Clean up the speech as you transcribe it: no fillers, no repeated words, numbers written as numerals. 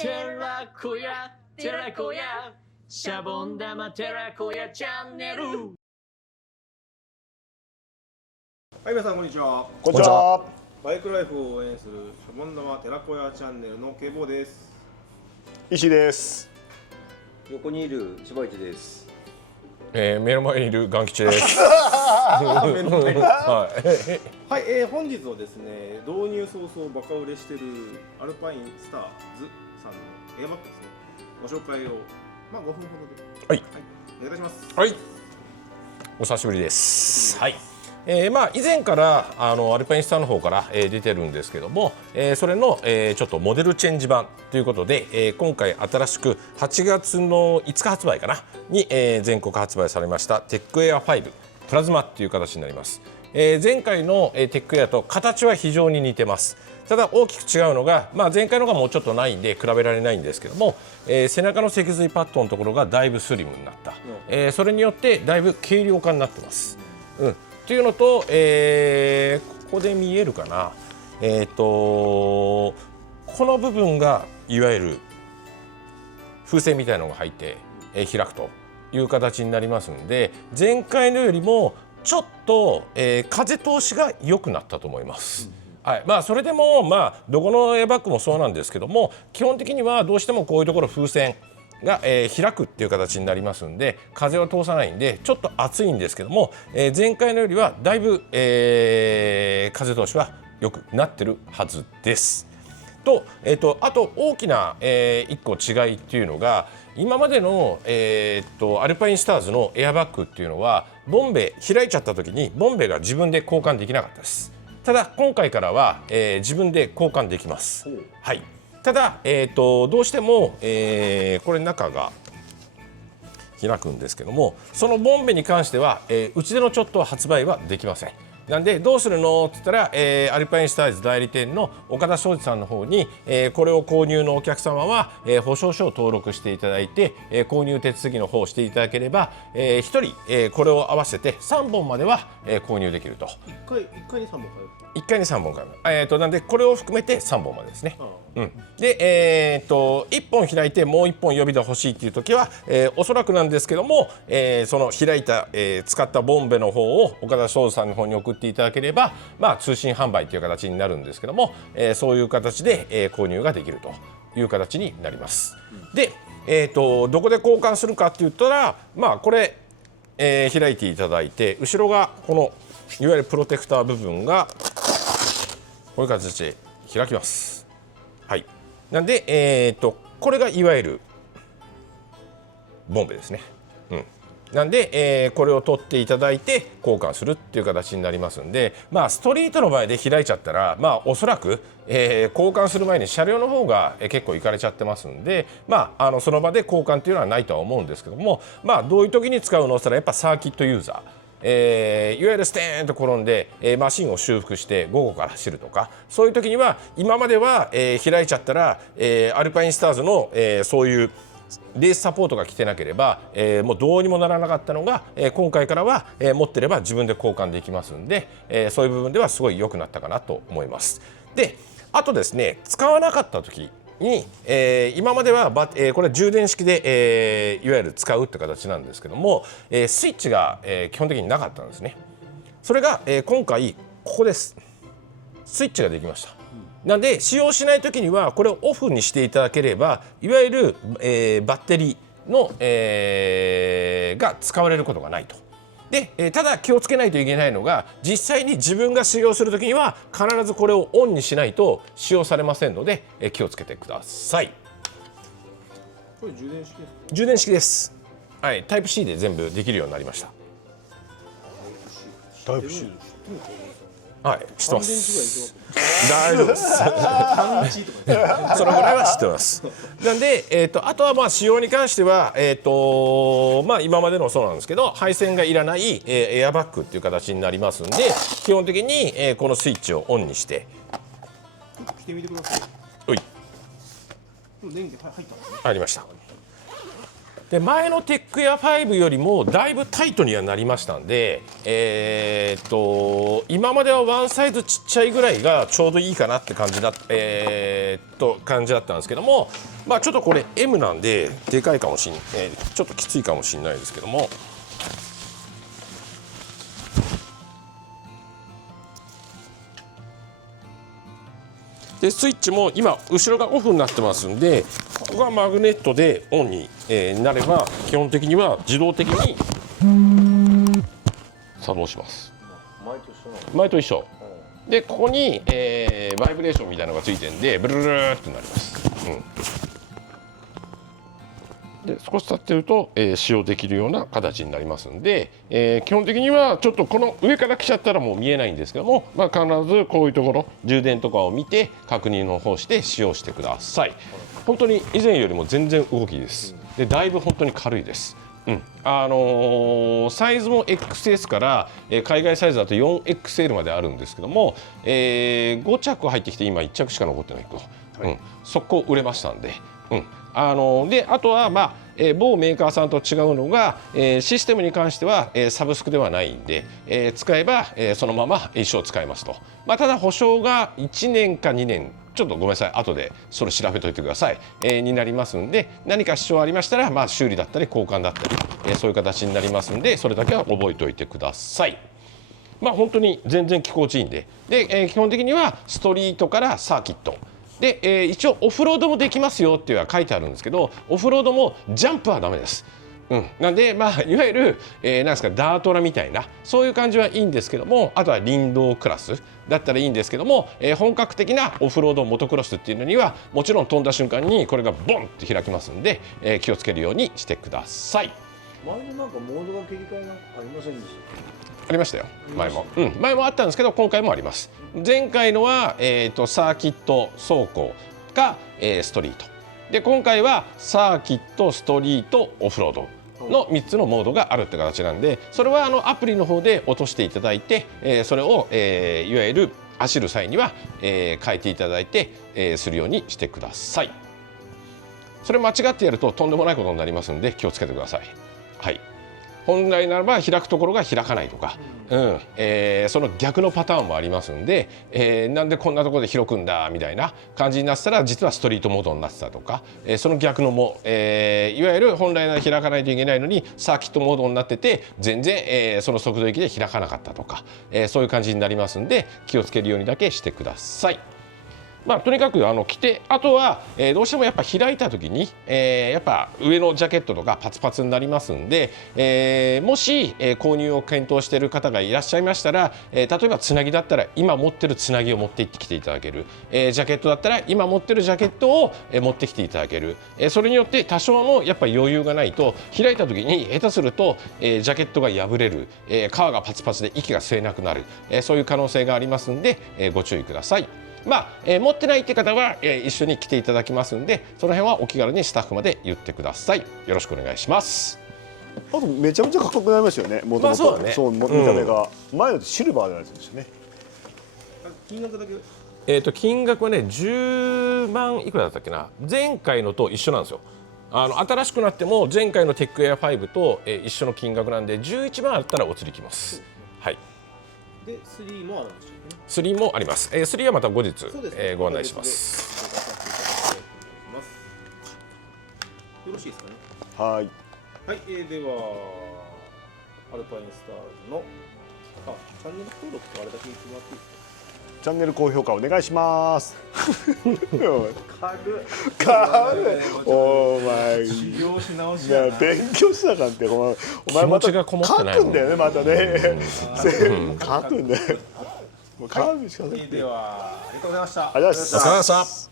寺子屋シャボン玉寺子屋チャンネル。はい、皆さんこんにちは。こんにちは。バイクライフを応援するシャボン玉寺子屋チャンネルのケイボーです。石井です。横にいる柴市です。目の前にいるガン吉です。はい、本日はですね、導入早々バカ売れしてるアルパインスターズさんのエアバッグですね、ご紹介を5分ほどで、はい、お願いいたします。はい、お久しぶりです。はい。以前からアルパインスターの方から、出てるんですけども、それの、ちょっとモデルチェンジ版ということで、今回新しく8月の5日発売かなに、全国発売されましたテックエア5プラズマっていう形になります。前回の、テックエアと形は非常に似てます。ただ大きく違うのが、前回のがもうちょっとないんで比べられないんですけども、背中の脊髄パッドのところがだいぶスリムになった、それによってだいぶ軽量化になってます。というのと、ここで見えるかな、この部分がいわゆる風船みたいなのが入って、開くという形になりますので、前回のよりもちょっと、風通しが良くなったと思います。はい、それでも、どこのエアバッグもそうなんですけども、基本的にはどうしてもこういうところ風船が、開くっていう形になりますんで、風を通さないんでちょっと暑いんですけども、前回のよりはだいぶ、風通しは良くなってるはずです。と、あと大きな、1個違いっていうのが、今までの、アルパインスターズのエアバッグっていうのはボンベ開いちゃった時にボンベが自分で交換できなかったです。ただ今回からは、自分で交換できます。はい。ただ、どうしても、これ中が開くんですけども、そのボンベに関しては、うちでのちょっと発売はできません。なんでどうするのって言ったら、アルパインスターズ代理店の岡田庄司さんの方に、これを購入のお客様は、保証書を登録していただいて、購入手続きの方をしていただければ、1人、これを合わせて3本までは、購入できると。1回に3本買える。1回に3本買える。なんでこれを含めて3本までですね。で、1本開いてもう1本予備で欲しいっていう時は、おそらくなんですけども、その開いた、使ったボンベの方を岡田庄司さんの方に送っていただければ、通信販売という形になるんですけども、そういう形で、購入ができるという形になります。で、どこで交換するかって言ったら、これ、開いていただいて、後ろがこのいわゆるプロテクター部分がこういう形で開きます。はい。なんで、これがいわゆるボンベですね。なんで、これを取っていただいて交換するっていう形になりますんで、ストリートの場合で開いちゃったら、おそらく、交換する前に車両の方が、結構いかれちゃってますんで、その場で交換っていうのはないとは思うんですけども、どういう時に使うのって言ったらやっぱサーキットユーザー。いわゆるステーンと転んで、マシンを修復して午後から走るとか、そういう時には今までは、開いちゃったら、アルパインスターズの、そういうレースサポートが来てなければ、もうどうにもならなかったのが、今回からは、持ってれば自分で交換できますんで、そういう部分ではすごい良くなったかなと思います。で、あとですね、使わなかった時に、今まではこれ充電式で、いわゆる使うって形なんですけども、スイッチが、基本的になかったんですね。それが、今回ここです。スイッチができました。なんで使用しない時にはこれをオフにしていただければ、いわゆる、バッテリーの、が使われることがないと。で、ただ気をつけないといけないのが、実際に自分が使用する時には必ずこれをオンにしないと使用されませんので、気をつけてください。これ充電式ですか？充電式です。はい、タイプ C で全部できるようになりました。タイプ C。はい、知ってます。大丈夫です。そのぐらいは知ってます。なんで、あとは使用に関しては、今までのそうなんですけど、配線がいらない、エアバッグっていう形になりますんで、基本的に、このスイッチをオンにして。着てみてください。おい。電気入ったんですね。入りました。で前のテックエア5よりもだいぶタイトにはなりましたんで、今まではワンサイズちっちゃいぐらいがちょうどいいかなって感じだったんですけども、まあちょっとこれ M なんででかいかもしん、ちょっときついかもしれないですけども。でスイッチも今後ろがオフになってますんで、ここがマグネットでオンに、なれば基本的には自動的に作動します。前と一緒で、ここに、バイブレーションみたいなのがついてるんでブルルルーってなります、で少し経ってると、使用できるような形になりますんで、基本的にはちょっとこの上から来ちゃったらもう見えないんですけども、まあ、必ずこういうところ充電とかを見て確認の方して使用してください。本当に以前よりも全然動きいいです。でだいぶ本当に軽いです。サイズも XS から、海外サイズだと 4XL まであるんですけども、5着入ってきて今1着しか残ってないと、速攻売れましたんで。であとは、まあ某メーカーさんと違うのが、システムに関しては、サブスクではないんで、使えば、そのまま一生使えますと、まあ、ただ保証が1年か2年ちょっとごめんなさい後でそれ調べといてください、になりますんで、何か支障ありましたら、まあ、修理だったり交換だったり、そういう形になりますんで、それだけは覚えておいてください。まあ本当に全然気持ちいいんで、基本的にはストリートからサーキットで、一応オフロードもできますよっていうのは書いてあるんですけど、オフロードもジャンプはダメです。なんで、まあ、いわゆる、なんですかダートラみたいなそういう感じはいいんですけども、あとは林道クラスだったらいいんですけども、本格的なオフロードモトクロスっていうのにはもちろん飛んだ瞬間にこれがボンって開きますんで、気をつけるようにしてください。前のなんかモードが切り替えなんかありませんでした？ありましたよ、前もあったんですけど今回もあります。前回のは、サーキット走行か、ストリートで、今回はサーキットストリートオフロードの3つのモードがあるって形なんで、それはアプリの方で落としていただいて、それを、いわゆる走る際には、変えていただいて、するようにしてください。それ間違ってやるととんでもないことになりますので気をつけてください。はい、本来ならば開くところが開かないとか、その逆のパターンもありますんで、なんでこんなところで開くんだみたいな感じになってたら実はストリートモードになってたとか、その逆のも、いわゆる本来なら開かないといけないのにサーキットモードになってて全然、その速度域で開かなかったとか、そういう感じになりますんで気をつけるようにだけしてください。まあ、とにかく着て、あとは、どうしてもやっぱ開いた時に、やっぱ上のジャケットとかパツパツになりますんで、もし、購入を検討している方がいらっしゃいましたら、例えばつなぎだったら今持ってるつなぎを持って行ってきていただける、ジャケットだったら今持ってるジャケットを、持ってきていただける、それによって多少のやっぱ余裕がないと開いた時に下手すると、ジャケットが破れる、革がパツパツで息が吸えなくなる、そういう可能性がありますんで、ご注意ください。まあ持ってないって方は、一緒に来ていただきますんで、その辺はお気軽にスタッフまで言ってください。よろしくお願いします。あとめちゃめちゃかっこよくなりましたよね。もともとそう見た目が、前のシルバーのやつですね。金額だけ金額はね10万いくらだったっけな。前回のと一緒なんですよ。新しくなっても前回のテックエア5と、一緒の金額なんで11万あったらお釣りきます。はい。で3もあるんですよね。3もあります。3はまた後日、ご案内します。よろしいですかね。はい。はい、ではアルパインスターズのチャンネル登録とあれだけ言ってもらっていいですか。チャンネル高評価お願いします。軽お前修行し直しやな。勉強したかんて、お前また書くんだよね、またね。書くんだよ。もう書くしかない。ではありがとうございました。ありがとうございました。お疲れ様でした。